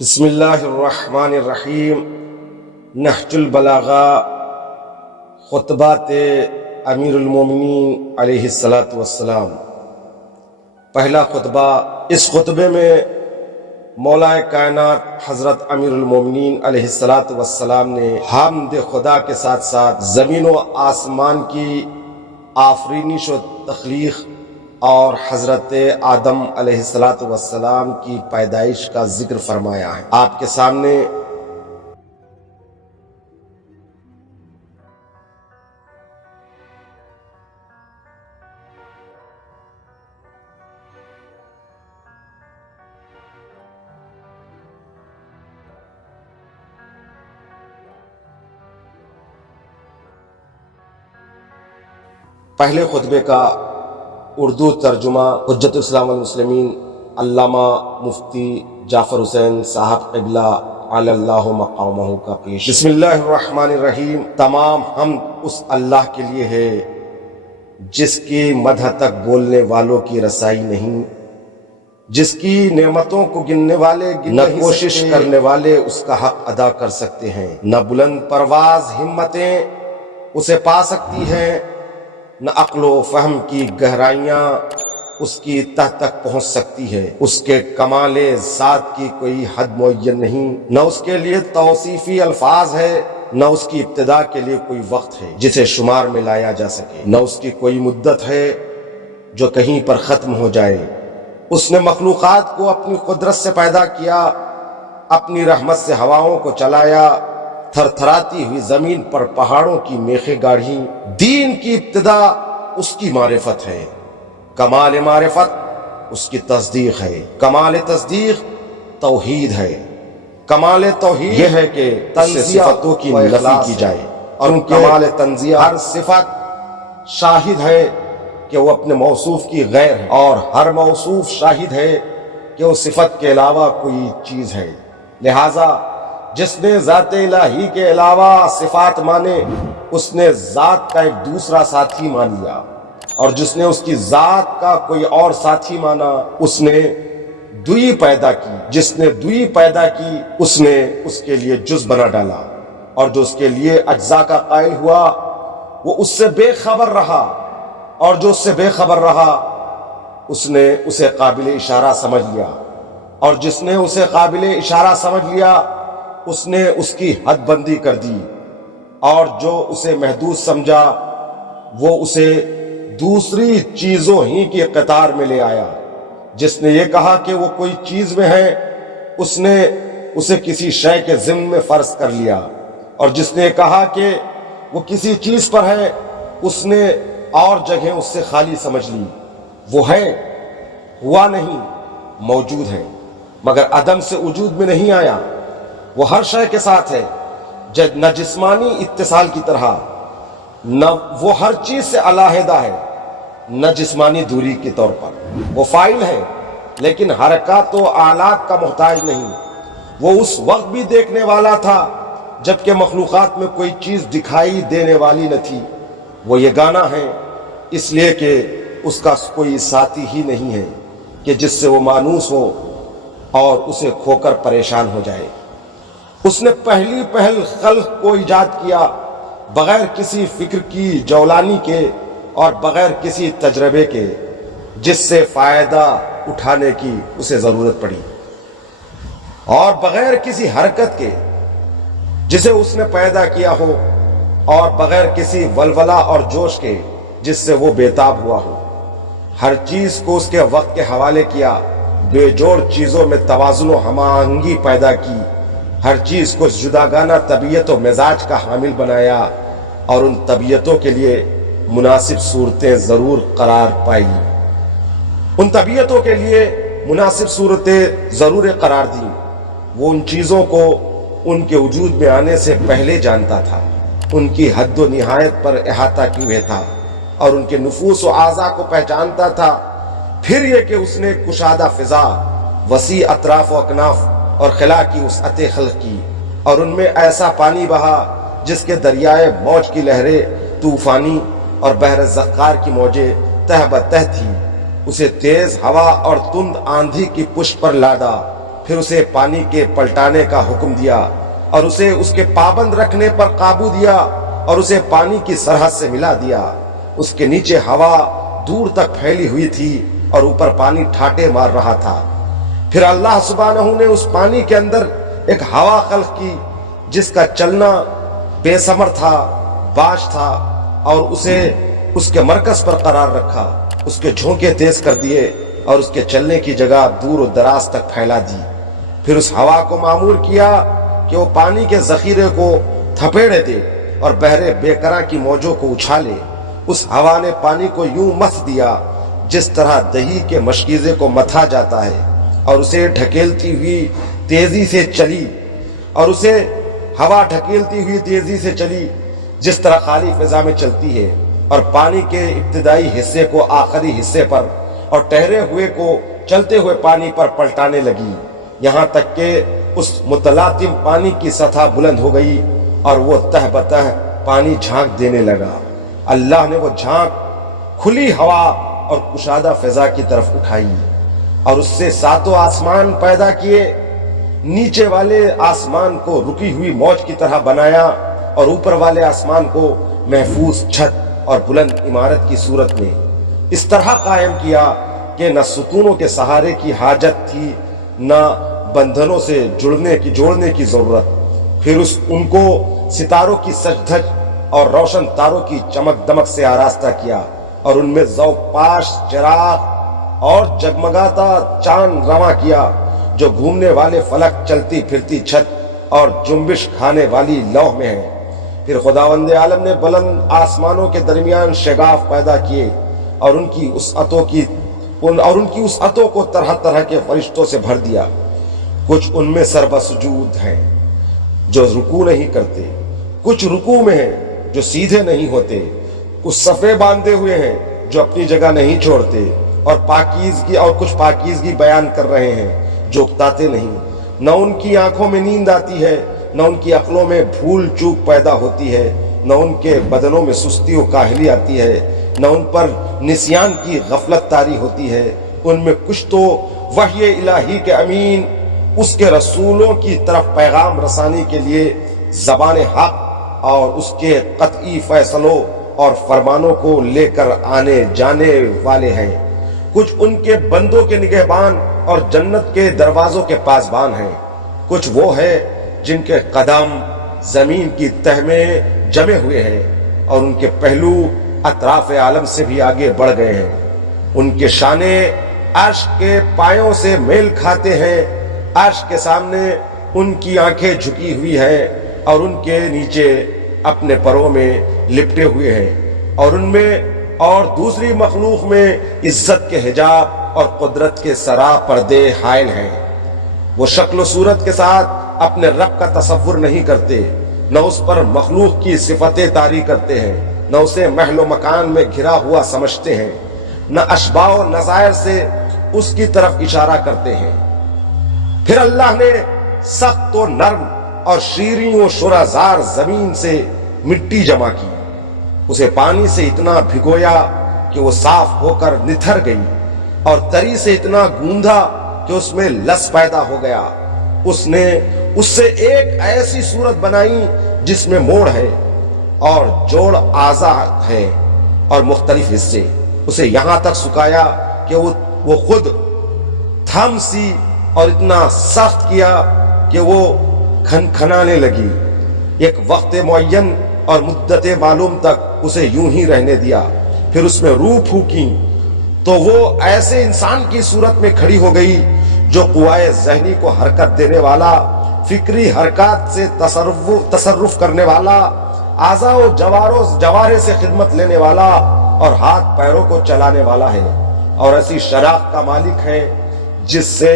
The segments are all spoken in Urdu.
بسم اللہ الرحمن الرحیم۔ نہج البلاغہ، خطبات امیر المومنین علیہ الصلاۃ والسلام۔ پہلا خطبہ۔ اس خطبے میں مولا کائنات حضرت امیر المومنین علیہ الصلاۃ والسلام نے حمد خدا کے ساتھ ساتھ زمین و آسمان کی آفرینش و تخلیق اور حضرت آدم علیہ الصلاۃ والسلام کی پیدائش کا ذکر فرمایا ہے۔ آپ کے سامنے پہلے خطبے کا اردو ترجمہ حجت الاسلام والمسلمین علامہ مفتی جعفر حسین صاحب قبلہ علی اللہ مقامہ کا پیش۔ بسم اللہ الرحمن الرحیم۔ تمام حمد اس اللہ کے لیے ہے جس کی مدح تک بولنے والوں کی رسائی نہیں، جس کی نعمتوں کو گننے والے نہ کوشش کرنے والے اس کا حق ادا کر سکتے ہیں، نہ بلند پرواز ہمتیں اسے پا سکتی ہیں، نہ عقل و فہم کی گہرائیاں اس کی تہ تک پہنچ سکتی ہے۔ اس کے کمال ذات کی کوئی حد معین نہیں، نہ اس کے لیے توصیفی الفاظ ہے، نہ اس کی ابتدا کے لیے کوئی وقت ہے جسے شمار میں لایا جا سکے، نہ اس کی کوئی مدت ہے جو کہیں پر ختم ہو جائے۔ اس نے مخلوقات کو اپنی قدرت سے پیدا کیا، اپنی رحمت سے ہواؤں کو چلایا، تھر تھراتی ہوئی زمین پر پہاڑوں کی میخیں گاڑھی۔ دین کی ابتدا اس کی معرفت ہے، کمال معرفت اس کی تصدیق ہے، کمال تصدیق توحید ہے، کمال توحید یہ ہے کہ صفتوں کی نفی کی جائے، اور کمال تنزیہ ہر صفت شاہد ہے کہ وہ اپنے موصوف کی غیر ہے، اور ہر موصوف شاہد ہے کہ وہ صفت کے علاوہ کوئی چیز ہے۔ لہذا جس نے ذات الہی کے علاوہ صفات مانے اس نے ذات کا ایک دوسرا ساتھی مان لیا، اور جس نے اس کی ذات کا کوئی اور ساتھی مانا اس نے دوئی پیدا کی، جس نے دوئی پیدا کی اس نے اس کے لیے جز بنا ڈالا، اور جو اس کے لیے اجزاء کا قائل ہوا وہ اس سے بے خبر رہا، اور جو اس سے بے خبر رہا اس نے اسے قابل اشارہ سمجھ لیا، اور جس نے اسے قابل اشارہ سمجھ لیا اس نے اس کی حد بندی کر دی، اور جو اسے محدود سمجھا وہ اسے دوسری چیزوں ہی کی قطار میں لے آیا۔ جس نے یہ کہا کہ وہ کوئی چیز میں ہے اس نے اسے کسی شے کے ضمن میں فرض کر لیا، اور جس نے کہا کہ وہ کسی چیز پر ہے اس نے اور جگہیں اس سے خالی سمجھ لی۔ وہ ہے، ہوا نہیں، موجود ہے، مگر عدم سے وجود میں نہیں آیا۔ وہ ہر شے کے ساتھ ہے، نہ جسمانی اتصال کی طرح، نہ وہ ہر چیز سے علیحدہ ہے، نہ جسمانی دوری کے طور پر۔ وہ فاعل ہے لیکن حرکات و آلات کا محتاج نہیں۔ وہ اس وقت بھی دیکھنے والا تھا جبکہ مخلوقات میں کوئی چیز دکھائی دینے والی نہ تھی۔ وہ یگانہ ہے اس لیے کہ اس کا کوئی ساتھی ہی نہیں ہے کہ جس سے وہ مانوس ہو اور اسے کھو کر پریشان ہو جائے۔ اس نے پہلی پہل خلق کو ایجاد کیا بغیر کسی فکر کی جولانی کے اور بغیر کسی تجربے کے جس سے فائدہ اٹھانے کی اسے ضرورت پڑی، اور بغیر کسی حرکت کے جسے اس نے پیدا کیا ہو، اور بغیر کسی ولولہ اور جوش کے جس سے وہ بےتاب ہوا ہو۔ ہر چیز کو اس کے وقت کے حوالے کیا، بے جوڑ چیزوں میں توازن و ہم آہنگی پیدا کی، ہر چیز کو جداگانہ طبیعت و مزاج کا حامل بنایا، اور ان طبیعتوں کے لیے مناسب صورتیں ضرور قرار پائی، ان طبیعتوں کے لیے مناسب صورتیں ضرور قرار دیں۔ وہ ان چیزوں کو ان کے وجود میں آنے سے پہلے جانتا تھا، ان کی حد و نہایت پر احاطہ کیے ہوئے تھا، اور ان کے نفوس و اعضاء کو پہچانتا تھا۔ پھر یہ کہ اس نے کشادہ فضا، وسیع اطراف و اکناف اور خلا کی وسعت خلق کی، اور ان میں ایسا پانی بہا جس کے دریائے موج کی لہریں طوفانی اور بحر زخار کی موجیں تہ بتہ تھی۔ اسے تیز ہوا اور تند آندھی کی پشت پر لادا، پھر اسے پانی کے پلٹانے کا حکم دیا اور اسے اس کے پابند رکھنے پر قابو دیا اور اسے پانی کی سرحد سے ملا دیا۔ اس کے نیچے ہوا دور تک پھیلی ہوئی تھی اور اوپر پانی ٹھاٹے مار رہا تھا۔ پھر اللہ سبحانہ نے اس پانی کے اندر ایک ہوا خلق کی جس کا چلنا بے ثمر تھا، باش تھا، اور اسے اس کے مرکز پر قرار رکھا، اس کے جھونکے تیز کر دیے اور اس کے چلنے کی جگہ دور و دراز تک پھیلا دی۔ پھر اس ہوا کو مامور کیا کہ وہ پانی کے ذخیرے کو تھپیڑے دے اور بحر بیکراں کی موجوں کو اچھالے۔ اس ہوا نے پانی کو یوں متھ دیا جس طرح دہی کے مشکیزے کو متھا جاتا ہے، اور اسے ڈھکیلتی ہوئی تیزی سے چلی، اور اسے ہوا ڈھکیلتی ہوئی تیزی سے چلی جس طرح خالی فضا میں چلتی ہے، اور پانی کے ابتدائی حصے کو آخری حصے پر اور ٹھہرے ہوئے کو چلتے ہوئے پانی پر پلٹانے لگی، یہاں تک کہ اس متلاطم پانی کی سطح بلند ہو گئی اور وہ تہ بتہ پانی جھانک دینے لگا۔ اللہ نے وہ جھانک کھلی ہوا اور کشادہ فضا کی طرف اٹھائی اور اس سے 7 آسمان پیدا کیے، نیچے والے آسمان کو رکی ہوئی موج کی طرح بنایا اور اوپر والے آسمان کو محفوظ چھت اور بلند عمارت کی صورت میں اس طرح قائم کیا کہ نہ ستونوں کے سہارے کی حاجت تھی نہ بندھنوں سے جوڑنے کی ضرورت۔ پھر ان کو ستاروں کی سج دھج اور روشن تاروں کی چمک دمک سے آراستہ کیا، اور ان میں ذوق پاش چراغ اور جگمگاتا چاند رواں کیا جو گھومنے والے فلک، چلتی پھرتی چھت اور جنبش کھانے والی لوح میں ہیں۔ پھر خداوند عالم نے بلند آسمانوں کے درمیان شگاف پیدا کیے اور ان کی وسعتوں کو طرح طرح کے فرشتوں سے بھر دیا۔ کچھ ان میں سربسجود ہیں جو رکوع نہیں کرتے، کچھ رکوع میں ہیں جو سیدھے نہیں ہوتے، کچھ صفے باندھے ہوئے ہیں جو اپنی جگہ نہیں چھوڑتے، اور کچھ پاکیزگی بیان کر رہے ہیں جو اکتاتے نہیں۔ نہ ان کی آنکھوں میں نیند آتی ہے، نہ ان کی عقلوں میں بھول چوک پیدا ہوتی ہے، نہ ان کے بدنوں میں سستی و کاہلی آتی ہے، نہ ان پر نسیان کی غفلت طاری ہوتی ہے۔ ان میں کچھ تو وحی الہی کے امین، اس کے رسولوں کی طرف پیغام رسانی کے لیے زبان حق اور اس کے قطعی فیصلوں اور فرمانوں کو لے کر آنے جانے والے ہیں۔ کچھ ان کے بندوں کے نگہبان اور جنت کے دروازوں کے پاسبان ہیں۔ کچھ وہ ہے جن کے قدم زمین کی تہ میں جمے ہوئے ہیں اور ان کے پہلو اطراف عالم سے بھی آگے بڑھ گئے ہیں۔ ان کے شانے عرش کے پایوں سے میل کھاتے ہیں، عرش کے سامنے ان کی آنکھیں جھکی ہوئی ہیں اور ان کے نیچے اپنے پروں میں لپٹے ہوئے ہیں، اور ان میں اور دوسری مخلوق میں عزت کے حجاب اور قدرت کے سرا پردے حائل ہیں۔ وہ شکل و صورت کے ساتھ اپنے رب کا تصور نہیں کرتے، نہ اس پر مخلوق کی صفتیں طاری کرتے ہیں، نہ اسے محل و مکان میں گھرا ہوا سمجھتے ہیں، نہ اشباہ و نظائر سے اس کی طرف اشارہ کرتے ہیں۔ پھر اللہ نے سخت و نرم اور شیریں و شورازار زمین سے مٹی جمع کی، اسے پانی سے اتنا بھگویا کہ وہ صاف ہو کر نتھر گئی، اور تری سے اتنا گوندھا کہ اس میں لس پیدا ہو گیا۔ اس نے اس سے ایک ایسی صورت بنائی جس میں موڑ ہے اور جوڑ اعضاء ہے اور مختلف حصے، اسے یہاں تک سکایا کہ وہ خود تھم سی اور اتنا سخت کیا کہ وہ کھنکھنانے لگی۔ ایک وقت معین اور مدت معلوم تک اسے یوں ہی رہنے دیا، پھر اس میں روح پھونکی تو وہ ایسے انسان کی صورت میں کھڑی ہو گئی جو قوائے ذہنی کو حرکت دینے والا، فکری حرکات سے تصرف کرنے والا، اعضاء و جوارے سے خدمت لینے والا اور ہاتھ پیروں کو چلانے والا ہے، اور ایسی شراخت کا مالک ہے جس سے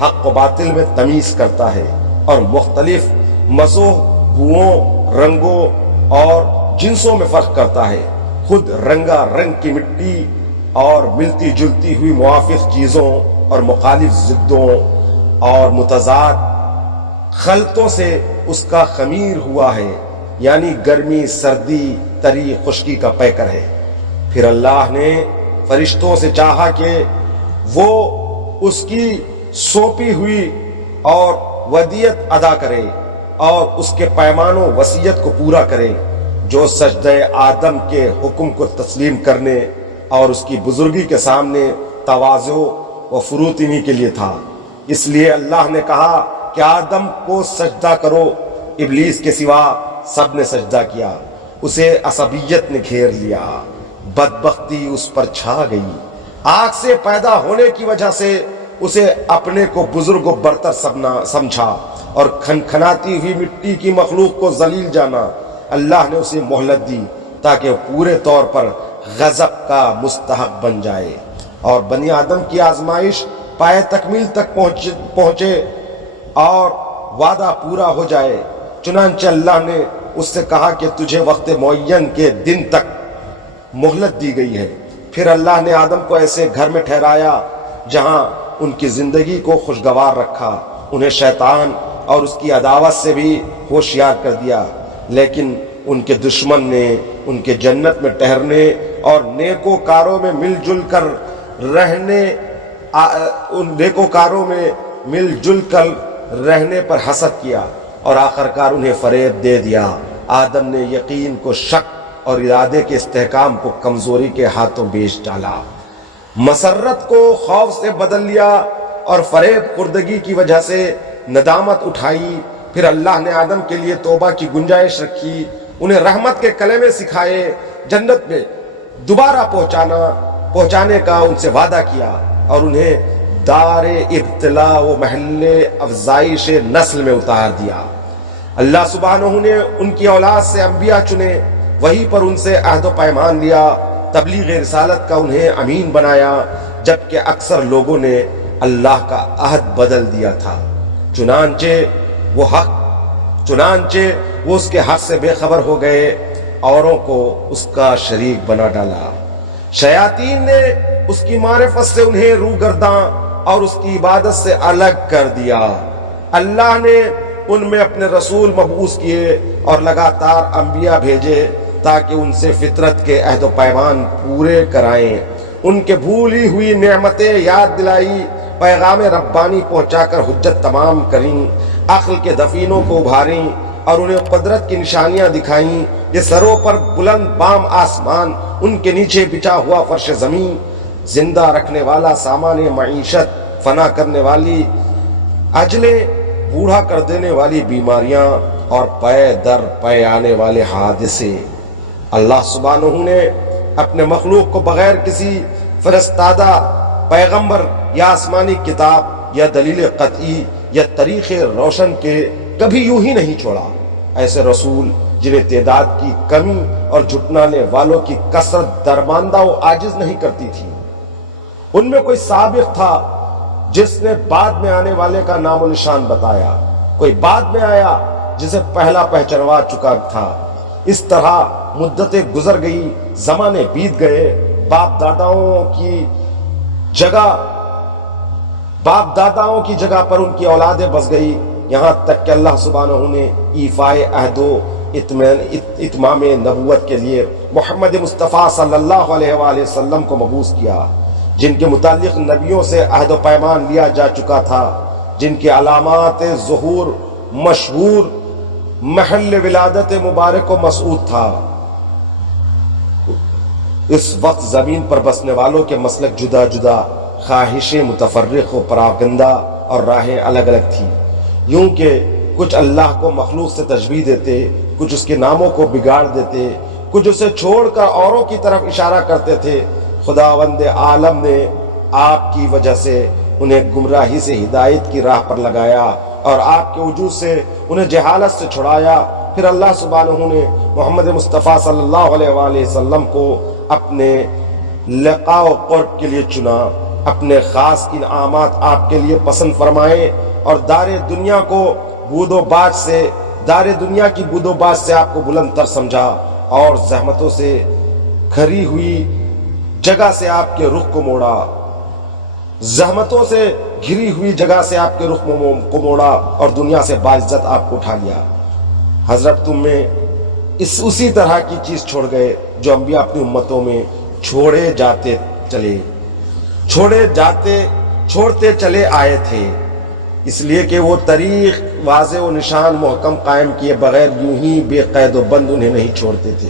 حق و باطل میں تمیز کرتا ہے اور مختلف مزوں، بوؤں، رنگوں اور جنسوں میں فرق کرتا ہے۔ خود رنگا رنگ کی مٹی اور ملتی جلتی ہوئی موافق چیزوں اور مخالف ضدوں اور متضاد خلطوں سے اس کا خمیر ہوا ہے، یعنی گرمی، سردی، تری، خشکی کا پیکر ہے۔ پھر اللہ نے فرشتوں سے چاہا کہ وہ اس کی سونپی ہوئی اور ودیت ادا کرے اور اس کے پیمان و وصیت کو پورا کرے جو سجدہ آدم کے حکم کو تسلیم کرنے اور اس کی بزرگی کے سامنے تواضع و فروتنی کے لیے تھا۔ اس لیے اللہ نے کہا کہ آدم کو سجدہ کرو، ابلیس کے سوا سب نے سجدہ کیا، اسے عصبیت نے گھیر لیا، بدبختی اس پر چھا گئی، آگ سے پیدا ہونے کی وجہ سے اسے اپنے کو بزرگ و برتر سمجھا اور کھنکھناتی ہوئی مٹی کی مخلوق کو ذلیل جانا۔ اللہ نے اسے مہلت دی تاکہ وہ پورے طور پر غضب کا مستحق بن جائے اور بنی آدم کی آزمائش پائے تکمیل تک پہنچے اور وعدہ پورا ہو جائے۔ چنانچہ اللہ نے اس سے کہا کہ تجھے وقت معین کے دن تک مہلت دی گئی ہے۔ پھر اللہ نے آدم کو ایسے گھر میں ٹھہرایا جہاں ان کی زندگی کو خوشگوار رکھا، انہیں شیطان اور اس کی عداوت سے بھی ہوشیار کر دیا، لیکن ان کے دشمن نے ان کے جنت میں ٹھہرنے اور نیکوکاروں میں مل جل کر رہنے پر حسد کیا اور آخرکار انہیں فریب دے دیا۔ آدم نے یقین کو شک اور ارادے کے استحکام کو کمزوری کے ہاتھوں بیچ ڈالا، مسرت کو خوف سے بدل لیا اور فریب خوردگی کی وجہ سے ندامت اٹھائی۔ پھر اللہ نے آدم کے لیے توبہ کی گنجائش رکھی، انہیں رحمت کے کلمے سکھائے، جنت میں دوبارہ پہنچانے کا ان سے وعدہ کیا اور انہیں دار ابتلا و محل افزائش نسل میں اتار دیا۔ اللہ سبحانہ نے ان کی اولاد سے انبیاء چنے، وہیں پر ان سے عہد و پیمان لیا، تبلیغ رسالت کا انہیں امین بنایا، جبکہ اکثر لوگوں نے اللہ کا عہد بدل دیا تھا۔ چنانچہ وہ اس کے حق سے بے خبر ہو گئے، اوروں کو اس کا شریک بنا ڈالا۔ شیاطین نے اس کی معرفت سے انہیں روگرداں اور اس کی عبادت سے الگ کر دیا۔ اللہ نے ان میں اپنے رسول مبعوث کیے اور لگاتار انبیاء بھیجے تاکہ ان سے فطرت کے عہد و پیمان پورے کرائیں، ان کے بھولی ہوئی نعمتیں یاد دلائی، پیغام ربانی پہنچا کر حجت تمام کریں، عقل کے دفینوں کو ابھاریں اور انہیں قدرت کی نشانیاں دکھائیں۔ یہ سروں پر بلند بام آسمان، ان کے نیچے بچھا ہوا فرش زمین، زندہ رکھنے والا سامان معیشت، فنا کرنے والی اجلیں، بوڑھا کر دینے والی بیماریاں اور پے در پے آنے والے حادثے۔ اللہ سبحانہ نے اپنے مخلوق کو بغیر کسی فرستادہ پیغمبر یا آسمانی کتاب یا دلیل قطعی یا طریق روشن کے کبھی یوں ہی نہیں چھوڑا۔ ایسے رسول جنہیں تعداد کی کمی اور جھٹلانے والوں کی کثرت درماندہ و عاجز نہیں کرتی تھی۔ ان میں کوئی سابق تھا جس نے بعد میں آنے والے کا نام و نشان بتایا، کوئی بعد میں آیا جسے پہلا پہچنوا چکا تھا۔ اس طرح مدتیں گزر گئی، زمانے بیت گئے، باپ داداؤں کی جگہ پر ان کی اولادیں بس گئی، یہاں تک کہ اللہ سبحانہ نے ایفائے عہد و اتمام نبوت کے لیے محمد مصطفیٰ صلی اللہ علیہ وآلہ وسلم کو مبعوث کیا، جن کے متعلق نبیوں سے عہد و پیمان لیا جا چکا تھا، جن کے علامات ظہور مشہور، محل ولادت مبارک و مسعود تھا۔ اس وقت زمین پر بسنے والوں کے مسلک جدا جدا، خواہشیں متفرق و پراگندہ اور راہیں الگ الگ تھیں، یوں کہ کچھ اللہ کو مخلوق سے تشبیہ دیتے، کچھ اس کے ناموں کو بگاڑ دیتے، کچھ اسے چھوڑ کر اوروں کی طرف اشارہ کرتے تھے۔ خداوند عالم نے آپ کی وجہ سے انہیں گمراہی سے ہدایت کی راہ پر لگایا اور آپ کے وجود سے انہیں جہالت سے چھڑایا۔ پھر اللہ سبحانہ نے محمد مصطفیٰ صلی اللہ علیہ وآلہ وسلم کو اپنے لقاء و قرب کے لیے چنا، اپنے خاص انعامات آپ کے لیے پسند فرمائے اور دار دنیا کی بود و باش سے آپ کو بلند تر سمجھا اور زحمتوں سے گھری ہوئی جگہ سے آپ کے رخ کو موڑا، اور دنیا سے باعزت آپ کو اٹھا لیا۔ حضرت تم میں اسی طرح کی چیز چھوڑ گئے جو انبیاء اپنی امتوں میں چھوڑتے چلے آئے تھے۔ اس لیے کہ وہ طریق واضح و نشان محکم قائم کیے بغیر یوں ہی بے قید و بند انہیں نہیں چھوڑتے تھے۔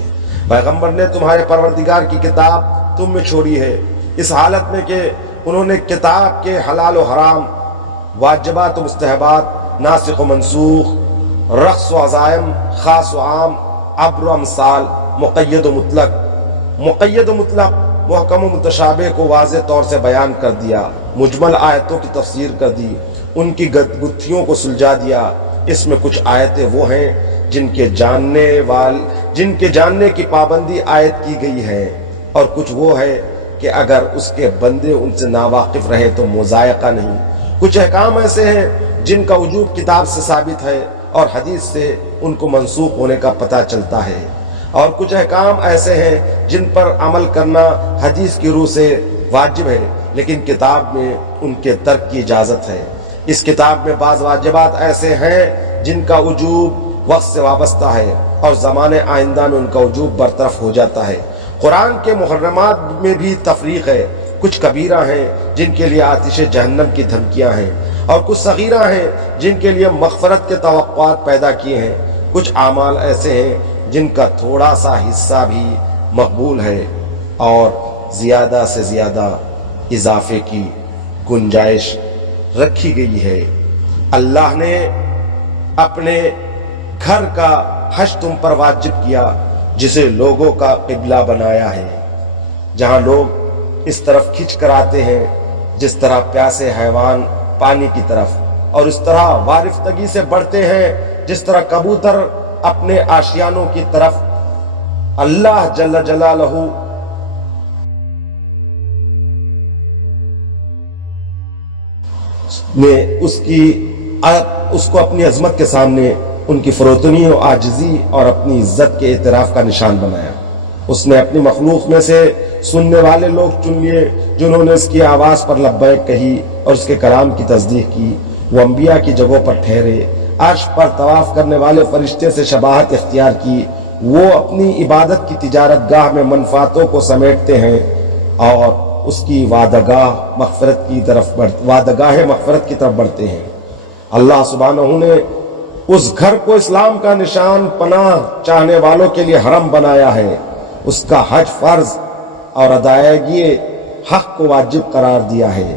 پیغمبر نے تمہارے پروردگار کی کتاب تم میں چھوڑی ہے، اس حالت میں کہ انہوں نے کتاب کے حلال و حرام، واجبات و مستحبات، ناسخ و منسوخ، رقص و عزائم، خاص و عام، عبر و امثال، مقید و مطلق، محکم و متشابہ کو واضح طور سے بیان کر دیا، مجمل آیتوں کی تفسیر کر دی، ان کی گتھیوں کو سلجھا دیا۔ اس میں کچھ آیتیں وہ ہیں جن کے جاننے کی پابندی عائد کی گئی ہے، اور کچھ وہ ہے کہ اگر اس کے بندے ان سے ناواقف رہے تو مضائقہ نہیں۔ کچھ احکام ایسے ہیں جن کا وجوب کتاب سے ثابت ہے اور حدیث سے ان کو منسوخ ہونے کا پتہ چلتا ہے، اور کچھ احکام ایسے ہیں جن پر عمل کرنا حدیث کی روح سے واجب ہے لیکن کتاب میں ان کے ترک کی اجازت ہے۔ اس کتاب میں بعض واجبات ایسے ہیں جن کا وجوب وقت سے وابستہ ہے اور زمانے آئندہ میں ان کا وجوب برطرف ہو جاتا ہے۔ قرآن کے محرمات میں بھی تفریق ہے، کچھ کبیرہ ہیں جن کے لیے آتش جہنم کی دھمکیاں ہیں، اور کچھ صغیرہ ہیں جن کے لیے مغفرت کے توقعات پیدا کیے ہیں۔ کچھ اعمال ایسے ہیں جن کا تھوڑا سا حصہ بھی مقبول ہے اور زیادہ سے زیادہ اضافے کی گنجائش رکھی گئی ہے۔ اللہ نے اپنے گھر کا حج تم پر واجب کیا جسے لوگوں کا قبلہ بنایا ہے، جہاں لوگ اس طرف کھنچ کر آتے ہیں جس طرح پیاسے حیوان پانی کی طرف، اور اس طرح وارفتگی سے بڑھتے ہیں جس طرح کبوتر اپنے آشیانوں کی طرف۔ اللہ جل جلالہ نے اس کو اپنی عظمت کے سامنے ان کی فروتنی و عاجزی اور اپنی عزت کے اعتراف کا نشان بنایا۔ اس نے اپنی مخلوق میں سے سننے والے لوگ چن لیے جنہوں نے اس کی آواز پر لبیک کہی اور اس کے کلام کی تصدیق کی۔ وہ انبیاء کی جگہوں پر ٹھہرے، عرش پر طواف کرنے والے فرشتے سے شباہت اختیار کی۔ وہ اپنی عبادت کی تجارت گاہ میں منفعتوں کو سمیٹتے ہیں اور اس کی وعدگاہ مغفرت کی طرف بڑھتے ہیں۔ اللہ سبحانہ نے اس گھر کو اسلام کا نشان پناہ چاہنے والوں کے لیے حرم بنایا ہے، اس کا حج فرض اور ادائیگی حق کو واجب قرار دیا ہے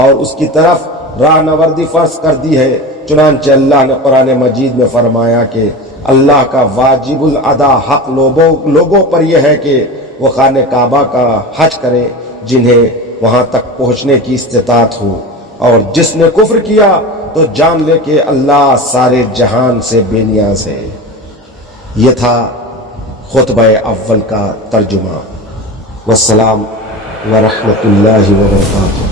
اور اس کی طرف راہنوردی فرض کر دی ہے۔ چنانچہ اللہ نے قرآن مجید میں فرمایا کہ اللہ کا واجب الادا حق لوگوں پر یہ ہے کہ وہ خانہ کعبہ کا حج کریں جنہیں وہاں تک پہنچنے کی استطاعت ہو، اور جس نے کفر کیا تو جان لے کہ اللہ سارے جہان سے بے نیاز ہے۔ یہ تھا خطبہ اول کا ترجمہ۔ والسلام ورحمۃ اللہ وبرکاتہ۔